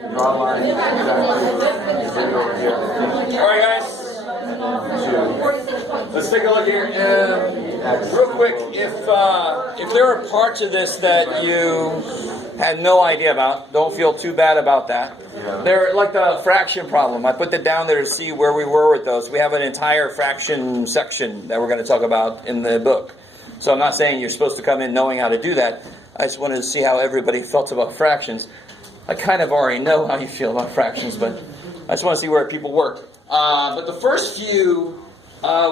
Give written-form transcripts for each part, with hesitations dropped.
Draw a line. All right, guys. Let's take a look here. Real quick, if there are parts of this that you had no idea about, don't feel too bad about that. They're like the fraction problem. I put that down there to see where we were with those. We have an entire fraction section that we're going to talk about in the book. So I'm not saying you're supposed to come in knowing how to do that. I just wanted to see how everybody felt about fractions. I kind of already know how you feel about fractions, but I just want to see where people work. But the first few,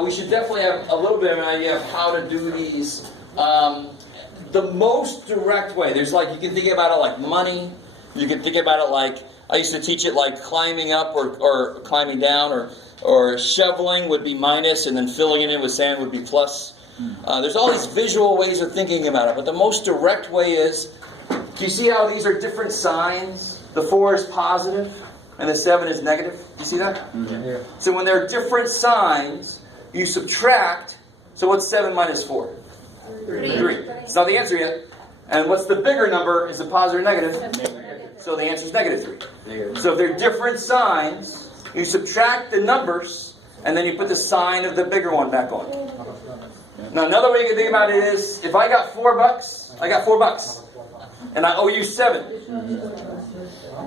we should definitely have a little bit of an idea of how to do these. The most direct way, there's like, you can think about it like money. You can think about it like, I used to teach it like climbing up or climbing down, or shoveling would be minus, and then filling it in with sand would be plus. There's all these visual ways of thinking about it, but the most direct way is, do you see how these are different signs? The 4 is positive, and the 7 is negative. Do you see that? Yeah. So when there are different signs, you subtract. So what's 7 minus 4? 3. It's not the answer yet. And what's the bigger number? Is it positive or negative? So the answer is negative 3. So if they're different signs, you subtract the numbers, and then you put the sign of the bigger one back on. Now another way you can think about it is, if I got $4, I got $4. And I owe you 7.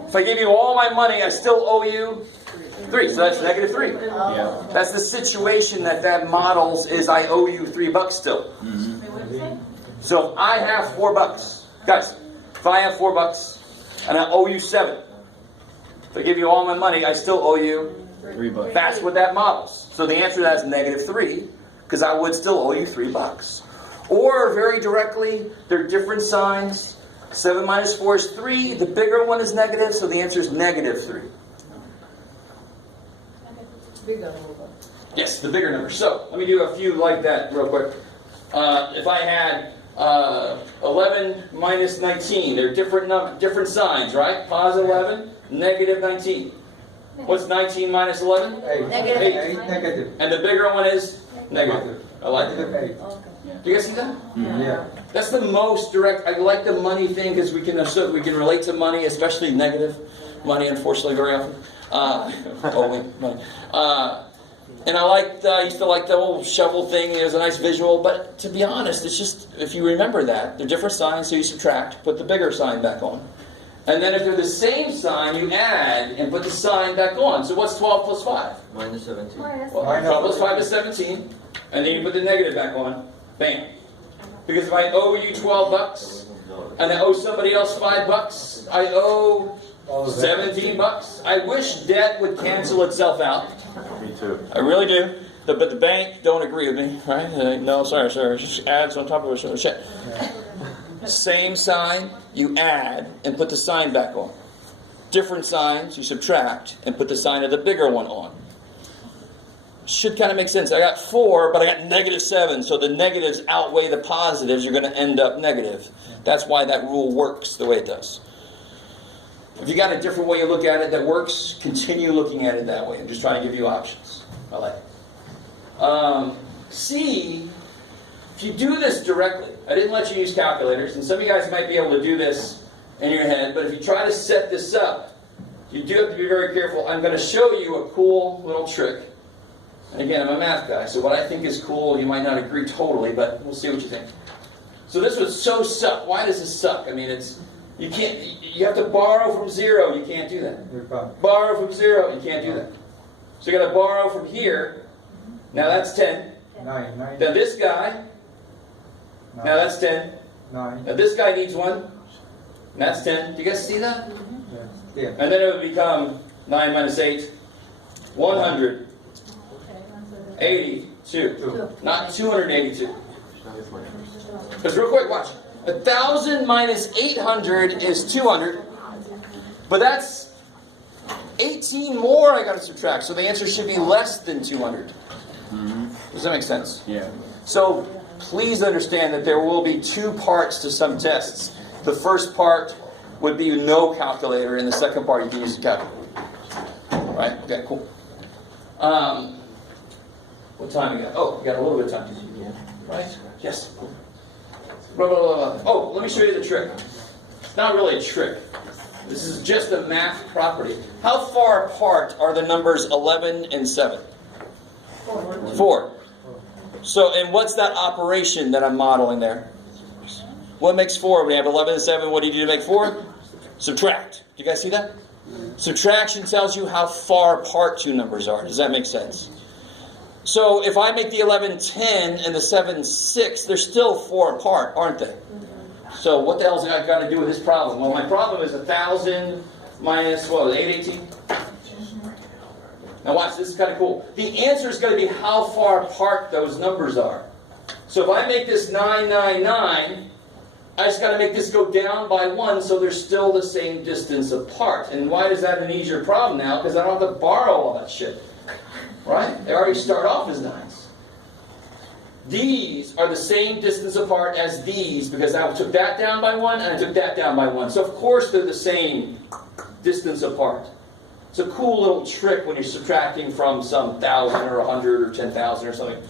If I give you all my money, I still owe you 3. So that's negative 3. Yeah. That's the situation that models is I owe you $3 still. So if I have $4, guys, if I have $4 and I owe you 7, if I give you all my money, I still owe you $3. That's what that models. So the answer to that is negative 3, because I would still owe you $3. Or very directly, they're different signs. 7 minus 4 is 3. The bigger one is negative, so the answer is negative 3. Yes, the bigger number. So let me do a few like that real quick. If I had 11 minus 19, they're different signs, right? Positive 11, negative 19. What's 19 minus 11? 8. Negative. And the bigger one is negative. I like it. Negative 8. Do you guys see that? Yeah. That's the most direct. I like the money thing because we can relate to money, especially negative money, unfortunately, very often. Money. And I used to like the whole shovel thing. It was a nice visual, but to be honest, it's just, if you remember that, they're different signs, so you subtract, put the bigger sign back on. And then if they're the same sign, you add and put the sign back on. So what's 12 plus 5? Minus 17. Well, 12 plus 5 is 17. And then you put the negative back on. Bam. Because if I owe you $12 and I owe somebody else $5, I owe $17. I wish debt would cancel itself out. Me too. I really do. But the bank don't agree with me, right? No, sorry, just adds on top of it. Check. Same sign, you add and put the sign back on. Different signs, you subtract and put the sign of the bigger one on. Should kind of make sense. I got 4, but I got negative 7, so the negatives outweigh the positives. You're going to end up negative. That's why that rule works the way it does. If you got a different way you look at it that works, continue looking at it that way. I'm just trying to give you options. I like it. C, if you do this directly, I didn't let you use calculators, and some of you guys might be able to do this in your head, but if you try to set this up, you do have to be very careful. I'm going to show you a cool little trick. And again, I'm a math guy, so what I think is cool, you might not agree totally, but we'll see what you think. So this would so suck. Why does this suck? I mean, you have to borrow from 0. You can't do that. Borrow from 0. You can't do that. So you got to borrow from here. Now that's 10. 9. Now this guy. Now that's 10. 9. Now this guy needs 1. And that's 10. Do you guys see that? Yeah. And then it would become 9 minus 8. 182. Not 282. Because real quick, watch. 1,000 minus 800 is 200. But that's 18 more I got to subtract. So the answer should be less than 200. Does that make sense? Yeah. So please understand that there will be 2 parts to some tests. The first part would be no calculator, and the second part you can use the calculator. Right? Okay, cool. What time you got? Oh, you got a little bit of time. Right? Yes. Blah, blah, blah, blah. Oh, let me show you the trick. It's not really a trick. This is just a math property. How far apart are the numbers 11 and 7? 4. So, and what's that operation that I'm modeling there? What makes 4? When you have 11 and 7, what do you do to make 4? Subtract. Do you guys see that? Subtraction tells you how far apart two numbers are. Does that make sense? So if I make the 11 10 and the 7 6, they're still 4 apart, aren't they? So what the hell's that got to do with this problem? Well, my problem is 1,000 minus, what was it, 818? Now watch, this is kind of cool. The answer is going to be how far apart those numbers are. So if I make this 999, I just got to make this go down by 1 so they're still the same distance apart. And why is that an easier problem now? Because I don't have to borrow all that shit. Right? They already start off as 9s. These are the same distance apart as these because I took that down by 1 and I took that down by 1. So of course they're the same distance apart. It's a cool little trick when you're subtracting from some 1,000 or 100 or 10,000 or something.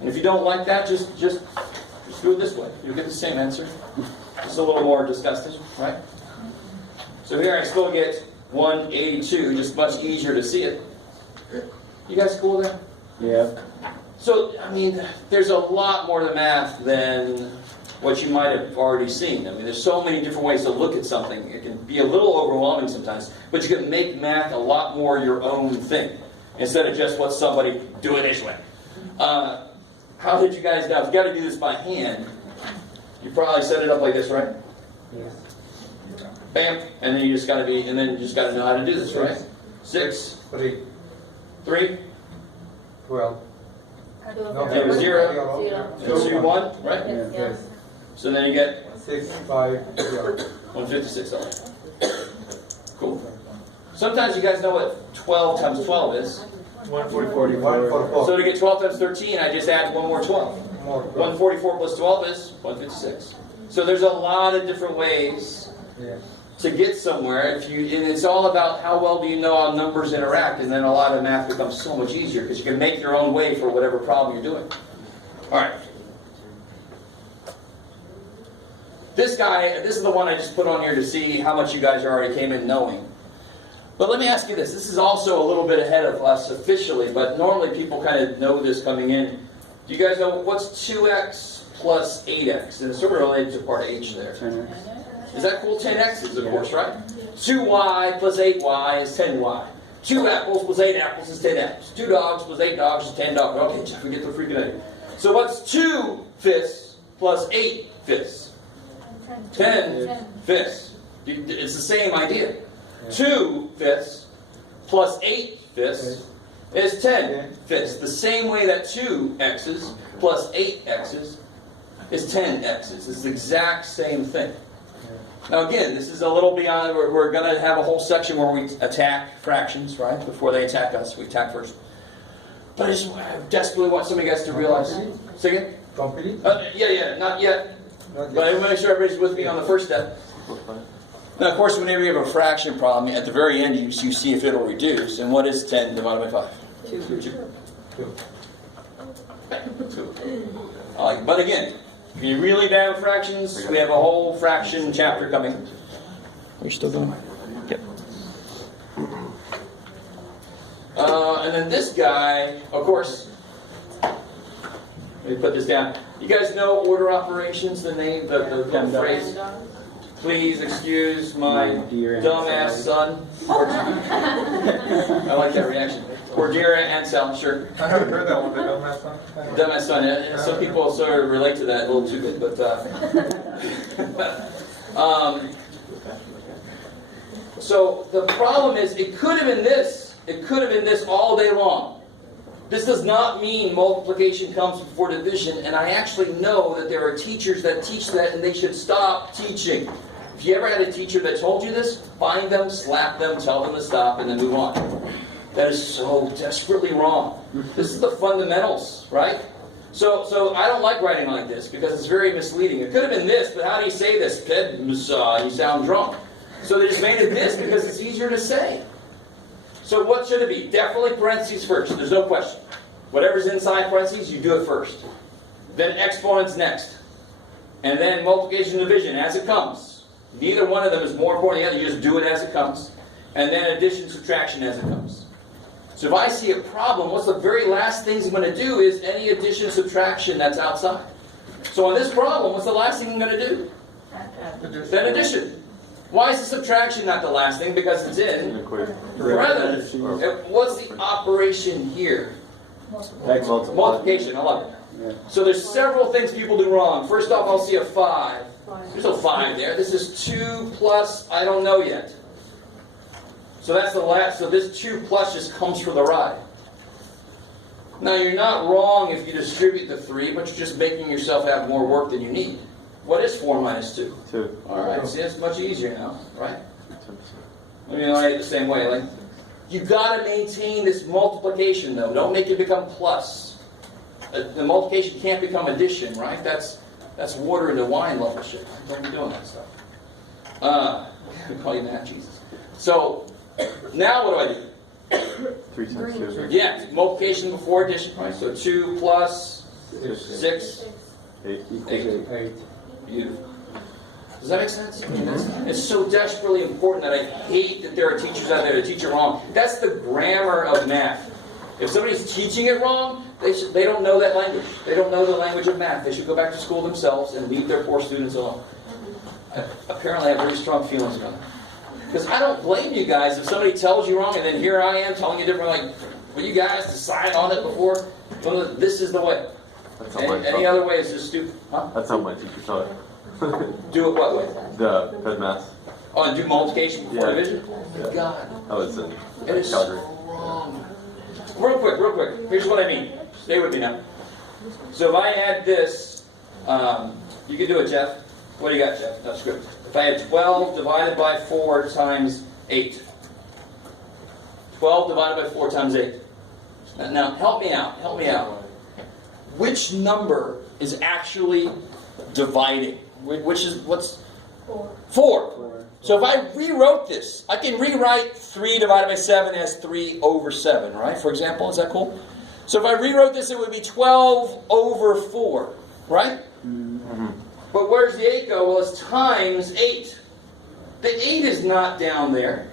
And if you don't like that, just do it this way. You'll get the same answer. It's a little more disgusting, right? So here I still get 182, just much easier to see it. You guys cool there? Yeah. So, I mean, there's a lot more to math than what you might have already seen. I mean, there's so many different ways to look at something. It can be a little overwhelming sometimes, but you can make math a lot more your own thing instead of just what somebody do it this way. How did you guys know? If you got to do this by hand, you probably set it up like this, right? Yeah. Bam, and then you just got to know how to do this, right? 6, 3, 3, 12. No, It was 0, 0. 2, 1, right? Yes. So then you get 6, 5, 0. 156 on it. Cool. Sometimes you guys know what 12 times 12 is. 144. So to get 12 times 13, I just add one more 12. More. 144 plus 12 is 156. So there's a lot of different ways Yeah. to get somewhere. And it's all about how well do you know how numbers interact, and then a lot of math becomes so much easier because you can make your own way for whatever problem you're doing. All right. This is the one I just put on here to see how much you guys already came in knowing. But let me ask you this. This is also a little bit ahead of us officially, but normally people kind of know this coming in. Do you guys know what's 2x plus 8x? And it's sort of related to part H there. 10x. Is that cool? 10x's, of course, right? 2y plus 8y is 10y. 2 apples plus 8 apples is 10 apples. 2 dogs plus 8 dogs is 10 dogs. Okay, just forget the freaking 8. So what's 2 fifths plus 8 fifths? 10 fifths. It's the same idea. 2 fifths plus 8 fifths is 10 fifths. The same way that 2 x's plus 8 x's is 10 x's. It's the exact same thing. Now again, this is a little beyond, we're going to have a whole section where we attack fractions, right? Before they attack us, we attack first. But I desperately want some of you guys to realize. Say again? Complete? Yeah, not yet. Not But I yet. want to make sure everybody's with me on the first step. Now, of course, whenever you have a fraction problem, at the very end you see if it'll reduce. And what is 10 divided by 5? 2. 2. But again, if you're really bad with fractions, we have a whole fraction chapter coming. Are you still going? Yep. And then this guy, of course, let me put this down. You guys know order operations, the name, the phrase? Please excuse my dumbass son. I like that reaction. Cordera Ansel, sure. I haven't heard that one, the dumbass son. Dumbass son. Yeah, some people sort of relate to that a little too bit, but so the problem is, it could have been this. It could have been this all day long. This does not mean multiplication comes before division, and I actually know that there are teachers that teach that, and they should stop teaching. If you ever had a teacher that told you this, find them, slap them, tell them to stop, and then move on. That is so desperately wrong. This is the fundamentals, right? So I don't like writing like this because it's very misleading. It could have been this, but how do you say this? You sound drunk. So they just made it this because it's easier to say. So what should it be? Definitely parentheses first. There's no question. Whatever's inside parentheses, you do it first. Then exponents next. And then multiplication and division as it comes. Neither one of them is more important than the other. You just do it as it comes. And then addition, subtraction as it comes. So if I see a problem, what's the very last things I'm going to do is any addition, subtraction that's outside. So on this problem, what's the last thing I'm going to do? Then addition. Why is the subtraction not the last thing? Because it's in parentheses. And what's the operation here? Multiplication. I love it. So there's several things people do wrong. First off, I'll see a 5. There's no 5 there. This is 2 plus I don't know yet. So that's the last. So this 2 plus just comes for the ride. Now you're not wrong if you distribute the 3, but you're just making yourself have more work than you need. What is 4 minus 2? 2. All right. See, it's much easier now, right? Let me write it the same way. Like, you got to maintain this multiplication, though. Don't make it become plus. The multiplication can't become addition, right? That's water into wine level shit. Don't be doing that stuff. We call you Matt Jesus. So now what do? 3 times 2. Yeah, multiplication before addition, right? So 2 plus 6. 8. 8. Beautiful. Does that make sense? It's so desperately important that I hate that there are teachers out there that teach it wrong. That's the grammar of math. If somebody's teaching it wrong, they don't know that language. They don't know the language of math. They should go back to school themselves and leave their poor students alone. Apparently, I have very strong feelings about it. Because I don't blame you guys if somebody tells you wrong and then here I am telling you different, like, will you guys decide on it before? Well, this is the way. Any other way is just stupid. Huh? That's how my teacher taught it. Do it what way? The fed math. Oh, and do multiplication before division? Yeah. God. I was in It is so Calgary. wrong. Real quick. Here's what I mean. Stay with me now. So if I add this, you can do it, Jeff. What do you got, Jeff? That's good. If I had 12 divided by 4 times 8. 12 divided by 4 times 8. Now, help me out. Which number is actually dividing? What's 4. So if I rewrote this, I can rewrite 3 divided by 7 as 3 over 7, right? For example, is that cool? So if I rewrote this, it would be 12 over 4, right? Mm-hmm. But where's the 8 go? Well, it's times 8. The 8 is not down there.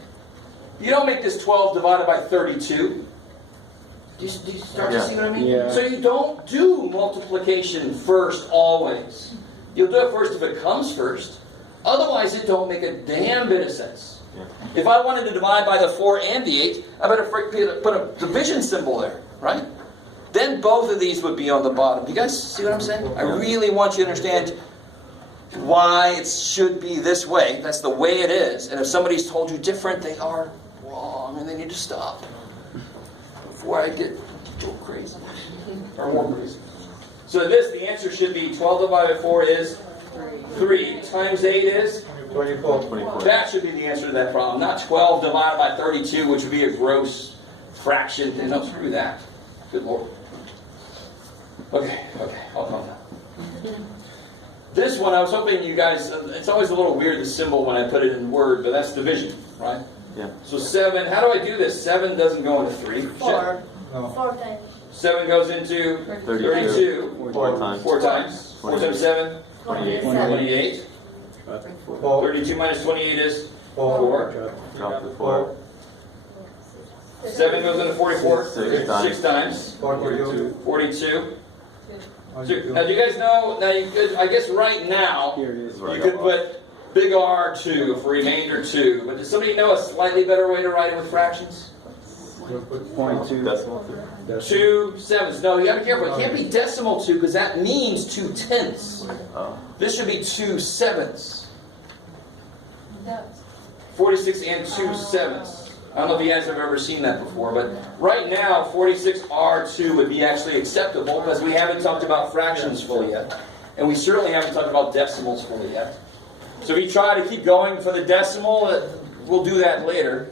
You don't make this 12 divided by 32. Do you start to see what I mean? Yeah. So you don't do multiplication first always. You'll do it first if it comes first. Otherwise, it don't make a damn bit of sense. Yeah. If I wanted to divide by the 4 and the 8, I better put a division symbol there, right? Then both of these would be on the bottom. You guys see what I'm saying? I really want you to understand why it should be this way. That's the way it is. And if somebody's told you different, they are wrong, and they need to stop before I get crazy or more crazy. So the answer should be 12 divided by 4 is 3 times 8 is 24. That should be the answer to that problem, not 12 divided by 32, which would be a gross fraction. And no, screw that. Good Lord. Okay, I'll calm down. This one, I was hoping you guys, it's always a little weird, the symbol, when I put it in Word, but that's division, right? Yeah. So 7, how do I do this? 7 doesn't go into 3. 4. No. 4 times. 7 goes into 32. 4 times. 4 times. 4 times 7. 28. 28. 4. 32 minus 28 is 4. Drop the 4. 7 goes into 44. 6 times. 6 times. 42. 42. So, now, do you guys know? Now, you could, I guess right now, Here it is. you could put big R2 for remainder 2. But does somebody know a slightly better way to write it with fractions? Point 2. Decimal. 2 sevenths. No, you gotta be careful. It can't be decimal 2 because that means 2 tenths. Oh. This should be 2 sevenths. 46 and 2 sevenths. I don't know if you guys have ever seen that before, but right now 46 R2 would be actually acceptable because we haven't talked about fractions fully yet. And we certainly haven't talked about decimals fully yet. So if you try to keep going for the decimal, we'll do that later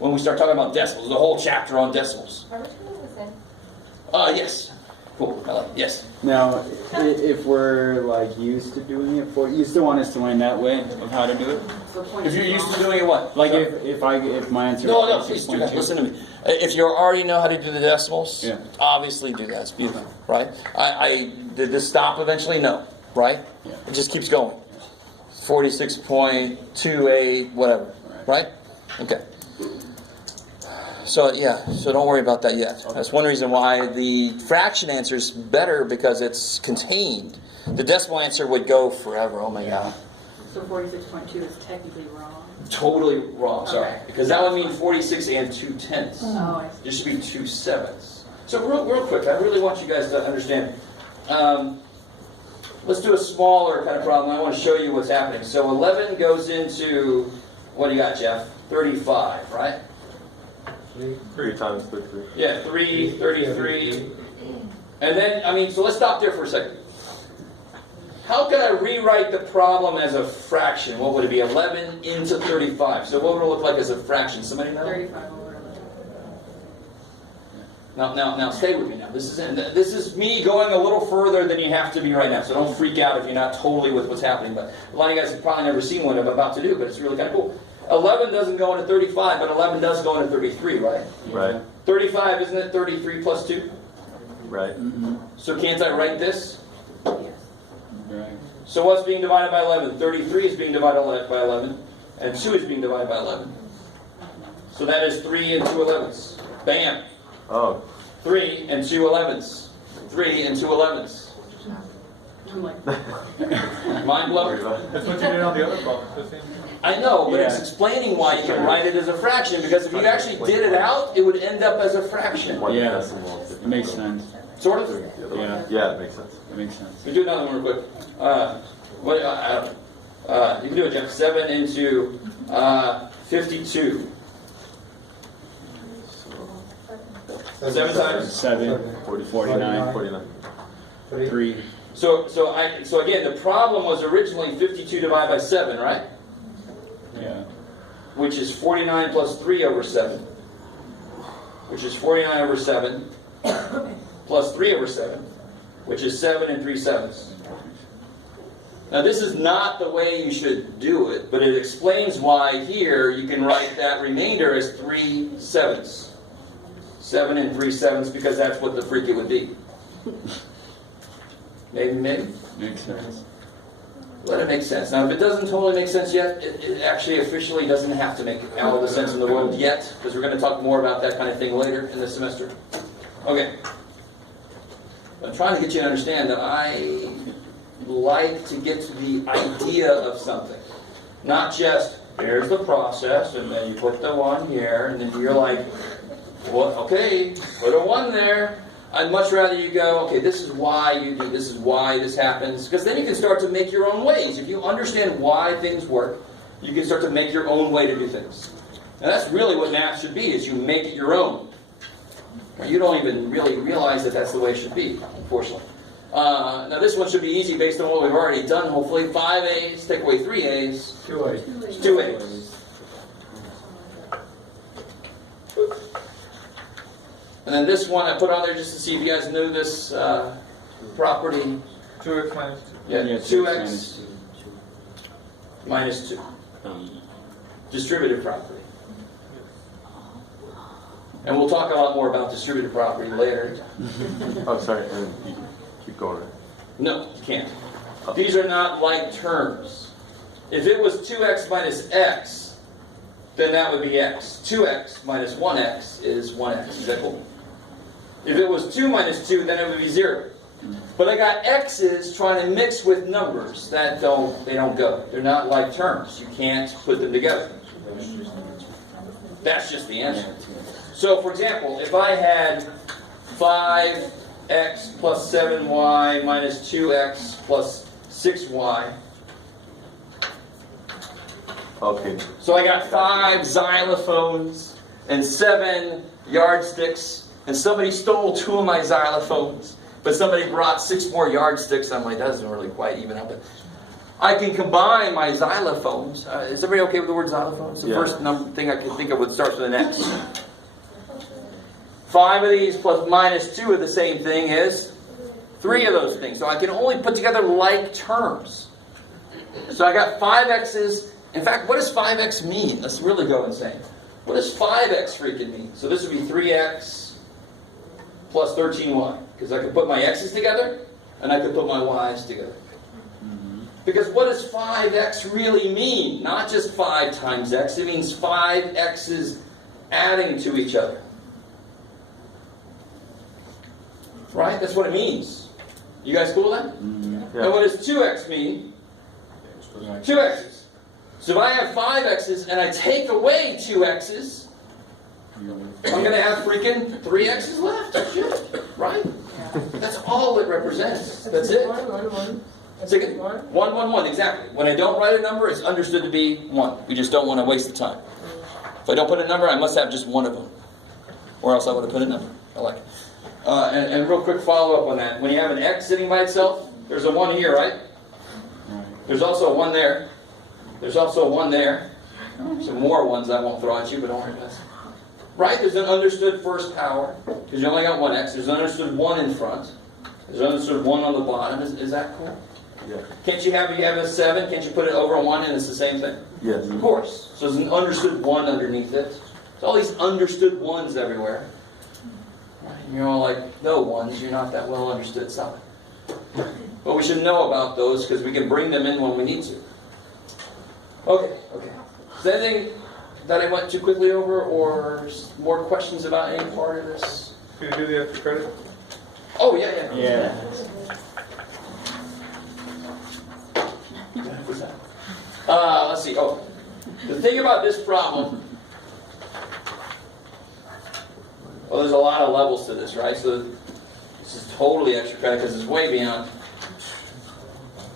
when we start talking about decimals. The whole chapter on decimals. Are we doing the same? Yes. Cool. I like it. Yes. Now, if we're like used to doing it, you still want us to learn that way of how to do it? If you're used to doing it, what? Like if my answer No, is please do that. 6.2. Listen to me. If you already know how to do the decimals, Yeah. obviously do that. It's beautiful, right? Did this stop eventually? No, right? Yeah. It just keeps going. 46.28, whatever, right? Okay. So yeah, so don't worry about that yet. That's one reason why the fraction answer is better, because it's contained. The decimal answer would go forever. Oh my God. So 46.2 is technically wrong. Totally wrong, sorry. Okay. Because that would mean 46 and 2/10. Oh, I see. There should be 2/7. So real quick, I really want you guys to understand. Let's do a smaller kind of problem. I want to show you what's happening. So 11 goes into, what do you got, Jeff? 35, right? 3 times 33. Yeah, 3, 33. And then, so let's stop there for a second. How could I rewrite the problem as a fraction? What would it be? 11 into 35. So what would it look like as a fraction? Somebody know? 35 over 11. Now, stay with me now. This is me going a little further than you have to be right now. So don't freak out if you're not totally with what's happening. But a lot of you guys have probably never seen what I'm about to do, but it's really kind of cool. 11 doesn't go into 35, but 11 does go into 33, right? Right. 35, isn't it 33 plus 2? Right. So can't I write this? Yes. Right. So what's being divided by 11? 33 is being divided by 11, and 2 is being divided by 11. So that is 3 and 2 11ths. Bam! Oh. 3 and 2 11ths. 3 and 2 11ths. I'm like, Mind blown? That's what you did on the other problem. I know, but it's Yeah. explaining why you can write it as a fraction, because if you actually did it out, it would end up as a fraction. One Yeah. decimal. It makes sense. Sort of? The other way. Yeah. Yeah, it makes sense. It makes sense. We do another one real quick. You can do it, Jeff. 7 into 52. 7 times. 7, 49, 49. 3. So again, the problem was originally 52 divided by 7, right? Yeah. Which is 49 plus 3 over 7. Which is 49 over 7 plus 3 over 7, which is 7 and 3/7. Now this is not the way you should do it, but it explains why here you can write that remainder as 3/7. 7 and 3/7, because that's what the freak it would be. Maybe? Makes sense. Let it make sense. Now if it doesn't totally make sense yet, it actually officially doesn't have to make all the sense in the world yet, because we're going to talk more about that kind of thing later in the semester. Okay. I'm trying to get you to understand that I like to get to the idea of something. Not just, here's the process, and then you put the 1 here, and then you're like, well, okay, put a 1 there. I'd much rather you go, okay, this is why you do, this is why this happens. Because then you can start to make your own ways. If you understand why things work, you can start to make your own way to do things. And that's really what math should be, is you make it your own. You don't even really realize that that's the way it should be, unfortunately. Now this one should be easy based on what we've already done, hopefully. 5 A's, take away 3 A's. 2 8. It's 2 A's. And then this one I put on there just to see if you guys knew this property. 2x minus 2. Yeah, Yeah, 2x minus 2. Distributive property. And we'll talk a lot more about distributive property later. Oh, sorry. And you keep going. Right? No, you can't. These are not like terms. If it was 2x minus x, then that would be x. 2x minus 1x is 1x. Is that cool? If it was 2 minus 2, then it would be 0. But I got x's trying to mix with numbers. They don't go. They're not like terms. You can't put them together. That's just the answer. So, for example, if I had 5x plus 7y minus 2x plus 6y. Okay. So I got 5 xylophones and 7 yardsticks, and somebody stole 2 of my xylophones, but somebody brought 6 more yardsticks. I'm like, that doesn't really quite even up. But I can combine my xylophones. Is everybody okay with the word xylophones? The first thing I can think of would start with an X. 5 of these plus minus 2 of the same thing is 3 of those things. So I can only put together like terms. So I got 5 x's. In fact, what does 5x mean? Let's really go insane. What does 5x freaking mean? So this would be 3x plus 13y. Because I could put my x's together, and I could put my y's together. Because what does 5x really mean? Not just 5 times x, it means 5 x's adding to each other. Right? That's what it means. You guys cool with that? Yeah. And what does 2x mean? 2 x's. So if I have 5 x's and I take away 2 x's, I'm going to have freaking 3 x's left. Shit. Right? That's all it represents. That's it. Second, 1, 1, 1, exactly. When I don't write a number, it's understood to be 1. We just don't want to waste the time. If I don't put a number, I must have just one of them. Or else I would have put a number. I like it. And real quick follow-up on that. When you have an x sitting by itself, there's a 1 here, right? There's also a 1 there. There's also a 1 there. Some more ones I won't throw at you, but don't worry about it. Right? There's an understood first power, because you only got 1 x. There's an understood 1 in front. There's an understood 1 on the bottom. Is that cool? Yeah. Can't you have a 7? Can't you put it over a 1 and it's the same thing? Yes. Of course. So there's an understood 1 underneath it. There's all these understood 1s everywhere. And you're all like, no 1s, you're not that well understood. Stop it. But we should know about those because we can bring them in when we need to. Okay. Is there anything that I went too quickly over or more questions about any part of this? Can you do the extra credit? Oh, yeah. Yeah. What's that? Let's see. Oh, the thing about this problem. Well, there's a lot of levels to this, right? So this is totally extra credit because it's way beyond.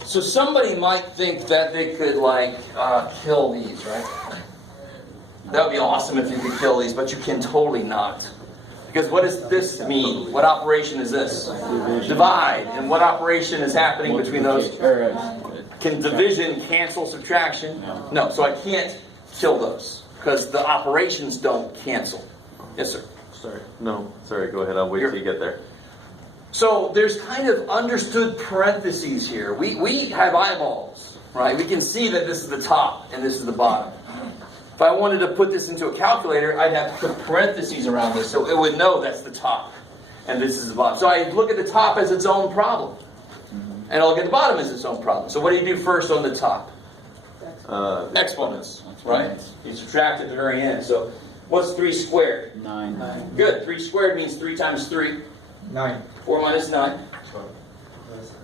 So somebody might think that they could kill these, right? That would be awesome if you could kill these, but you can totally not. Because what does this mean? What operation is this? Divide. And what operation is happening between those? Can division cancel subtraction? No. So I can't kill those because the operations don't cancel. Yes, sir. Sorry, go ahead. I'll wait till you get there. So there's kind of understood parentheses here. We have eyeballs, right? We can see that this is the top and this is the bottom. If I wanted to put this into a calculator, I'd have to put parentheses around this so it would know that's the top and this is the bottom. So I look at the top as its own problem. And I look at the bottom as its own problem. So what do you do first on the top? Exponents, right? You subtract at the very end. So what's 3 squared? 9. Good. 3 squared means 3 times 3. 9. 4 minus 9.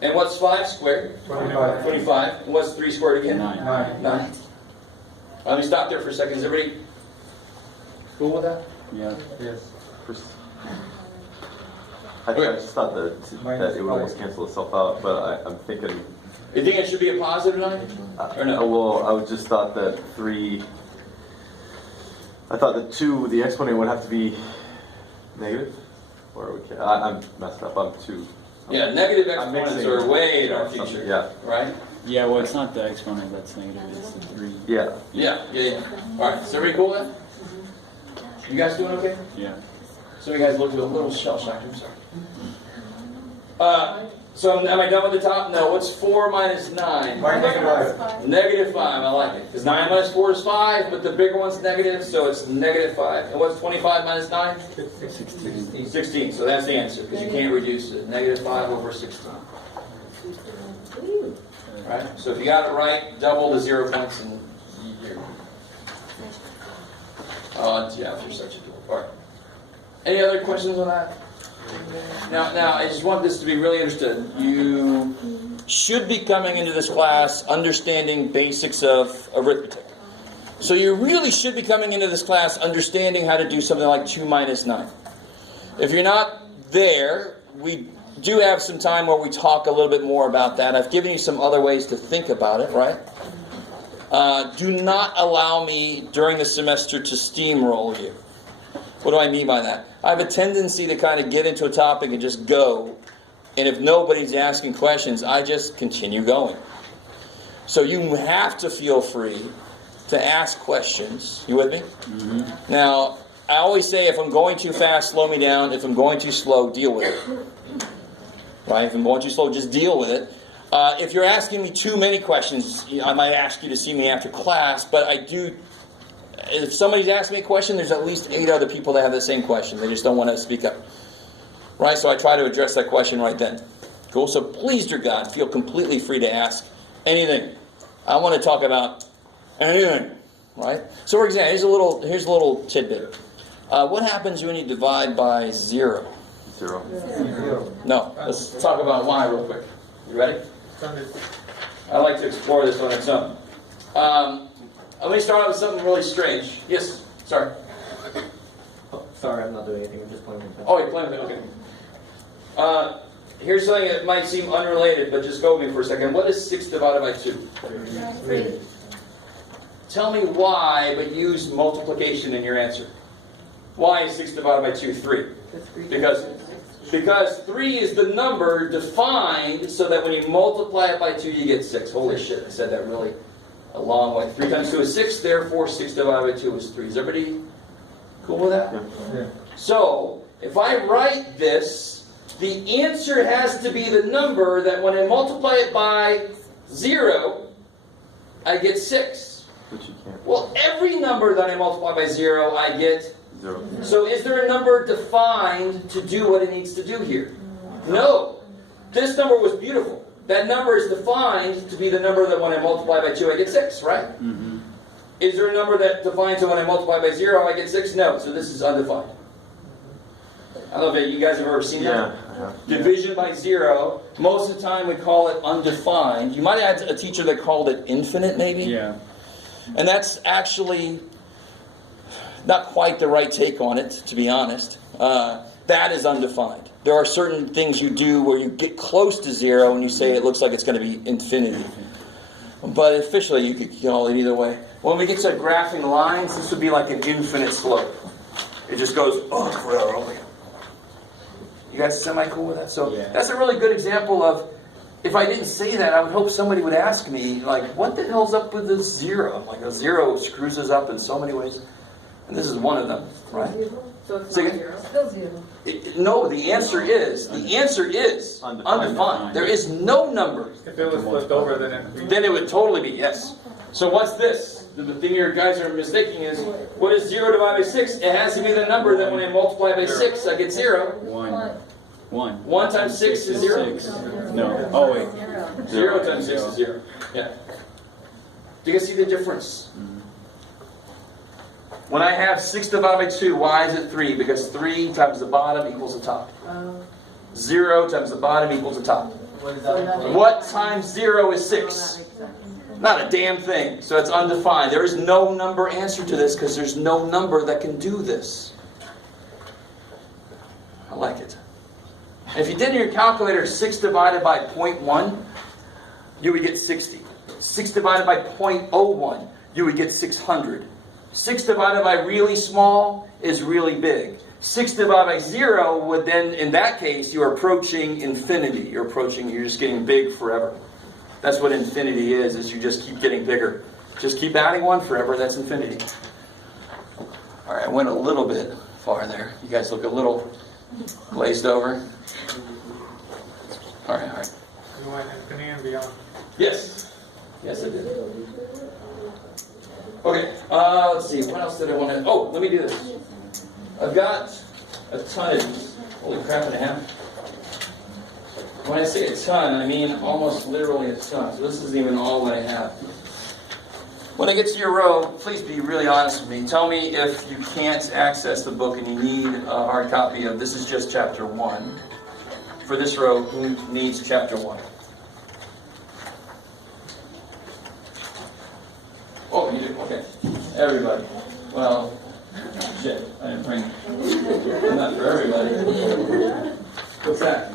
And what's 5 squared? 25. 25. And what's 3 squared again? 9. 9. Let me stop there for a second. Is everybody cool with that? Yeah. Yes. I just thought that it would almost cancel itself out, but I'm thinking. You think it should be a positive 9? Or no? Well, I just thought that 3. I thought that 2, the exponent would have to be negative, or we can. I'm messed up. I'm 2. Yeah, negative I'm exponents mixing are way in our future. Yeah. Right? Yeah, well, it's not the exponent that's negative, it's the 3. Yeah. Yeah. Alright, is everybody cool with that? You guys doing okay? Yeah. Some of you guys look a little shell-shocked. I'm sorry. So am I done with the top? No. What's 4 minus 9? Negative 5. I like it. Because 9 minus 4 is 5, but the bigger one's negative, so it's negative 5. And what's 25 minus 9? 16. 16. So that's the answer, because you can't reduce it. Negative 5 over 16. Right? So if you got it right, double the 0 points and you're... Jeff, you're such a tool. All right. Any other questions on that? Now, I just want this to be really understood. You should be coming into this class understanding basics of arithmetic. So you really should be coming into this class understanding how to do something like 2 minus 9. If you're not there, we do have some time where we talk a little bit more about that. I've given you some other ways to think about it, right? Do not allow me during the semester to steamroll you. What do I mean by that? I have a tendency to kind of get into a topic and just go. And if nobody's asking questions, I just continue going. So you have to feel free to ask questions. You with me? Mm-hmm. Now, I always say if I'm going too fast, slow me down. If I'm going too slow, deal with it. Right? If I'm going too slow, just deal with it. If you're asking me too many questions, I might ask you to see me after class, but I do... If somebody's asking me a question, there's at least 8 other people that have the same question. They just don't want to speak up. Right? So I try to address that question right then. Cool? So please, dear God, feel completely free to ask anything. I want to talk about anything, right? So for example, here's a little tidbit. What happens when you divide by 0? 0. No, let's talk about y real quick. You ready? I like to explore this on its own. Let me start out with something really strange. Yes, sorry. Oh, sorry, I'm not doing anything. I'm just playing with it. Oh, you're playing with it, okay. Here's something that might seem unrelated, but just go with me for a second. What is 6 divided by 2? 3. Tell me why, but use multiplication in your answer. Why is 6 divided by 2 3? Because 3 is the number defined so that when you multiply it by 2, you get 6. Holy shit, I said that really a long way. 3 times 2 is 6, therefore 6 divided by 2 is 3. Is everybody cool with that? Yeah. So, if I write this, the answer has to be the number that when I multiply it by 0, I get 6. But you can't. Well, every number that I multiply by 0, I get 0. so is there a number defined to do what it needs to do here? No. This number was beautiful. That number is defined to be the number that when I multiply by 2, I get 6, right? Mm-hmm. Is there a number that defines that when I multiply by 0, I get 6? No. So this is undefined. I don't know if you guys have ever seen that. Yeah. I have. Division by 0. Most of the time we call it undefined. You might have had a teacher that called it infinite, maybe? Yeah. And that's actually not quite the right take on it, to be honest. That is undefined. There are certain things you do where you get close to 0 and you say it looks like it's going to be infinity. But officially you could call it either way. When we get to graphing lines, this would be like an infinite slope. It just goes, oh, forever, oh my God. You guys semi-cool with that? So Yeah. that's a really good example of, if I didn't say that, I would hope somebody would ask me, like, what the hell's up with this 0? Like, a 0 screws us up in so many ways. And this is one of them, right? So it's Say not again? 0. Still 0. No, the answer is undefined. There is no number. If it was flipped over, Then it would totally be, yes. So what's this? The thing you guys are mistaking is, what is 0 divided by 6? It has to be the number that when I multiply by 6, I get 0. 1. 1 times 6 is 0. 6. No. Oh, wait. 0 times 6 is 0. Yeah. Do you guys see the difference? When I have 6 divided by 2, why is it 3? Because 3 times the bottom equals the top. 0 times the bottom equals the top. What times 0 is 6? Not a damn thing. So it's undefined. There is no number answer to this because there's no number that can do this. I like it. If you did in your calculator 6 divided by 0.1, you would get 60. 6 divided by 0.01, you would get 600. 6 divided by really small is really big. 6 divided by 0 would then, in that case, you're approaching infinity. You're just getting big forever. That's what infinity is you just keep getting bigger. Just keep adding 1 forever, that's infinity. Alright, I went a little bit far there. You guys look a little glazed over. Alright. you went infinity and beyond. Yes. Yes, I did. Okay, let's see. What else did I want to... Oh, let me do this. I've got a ton of these. Holy crap and a half. When I say a ton, I mean almost literally a ton. So this isn't even all that I have. When I get to your row, please be really honest with me. Tell me if you can't access the book and you need a hard copy of... This is just chapter 1. For this row, who needs chapter 1? Oh, you do? Okay. Everybody. Well, shit. I didn't bring it. Not for everybody. What's that?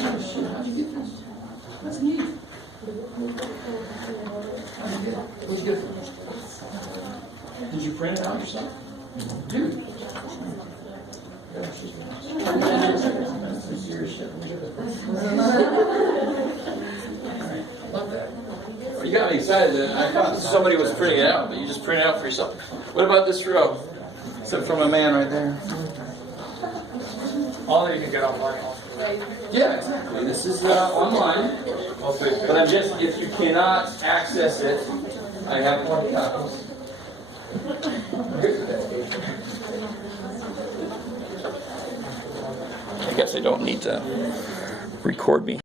Oh, shit. How'd you get this? That's neat. How'd you get it? Where'd you get it from? Did you print it out yourself? Dude. That's some serious shit. Love that. Well, you got me excited. I thought somebody was printing it out, but you just print it out for yourself. What about this row? Except from a man right there. All that you can get online. Yeah, exactly. This is online. But I'm just, if you cannot access it, I have one copies. guess I don't need to record me.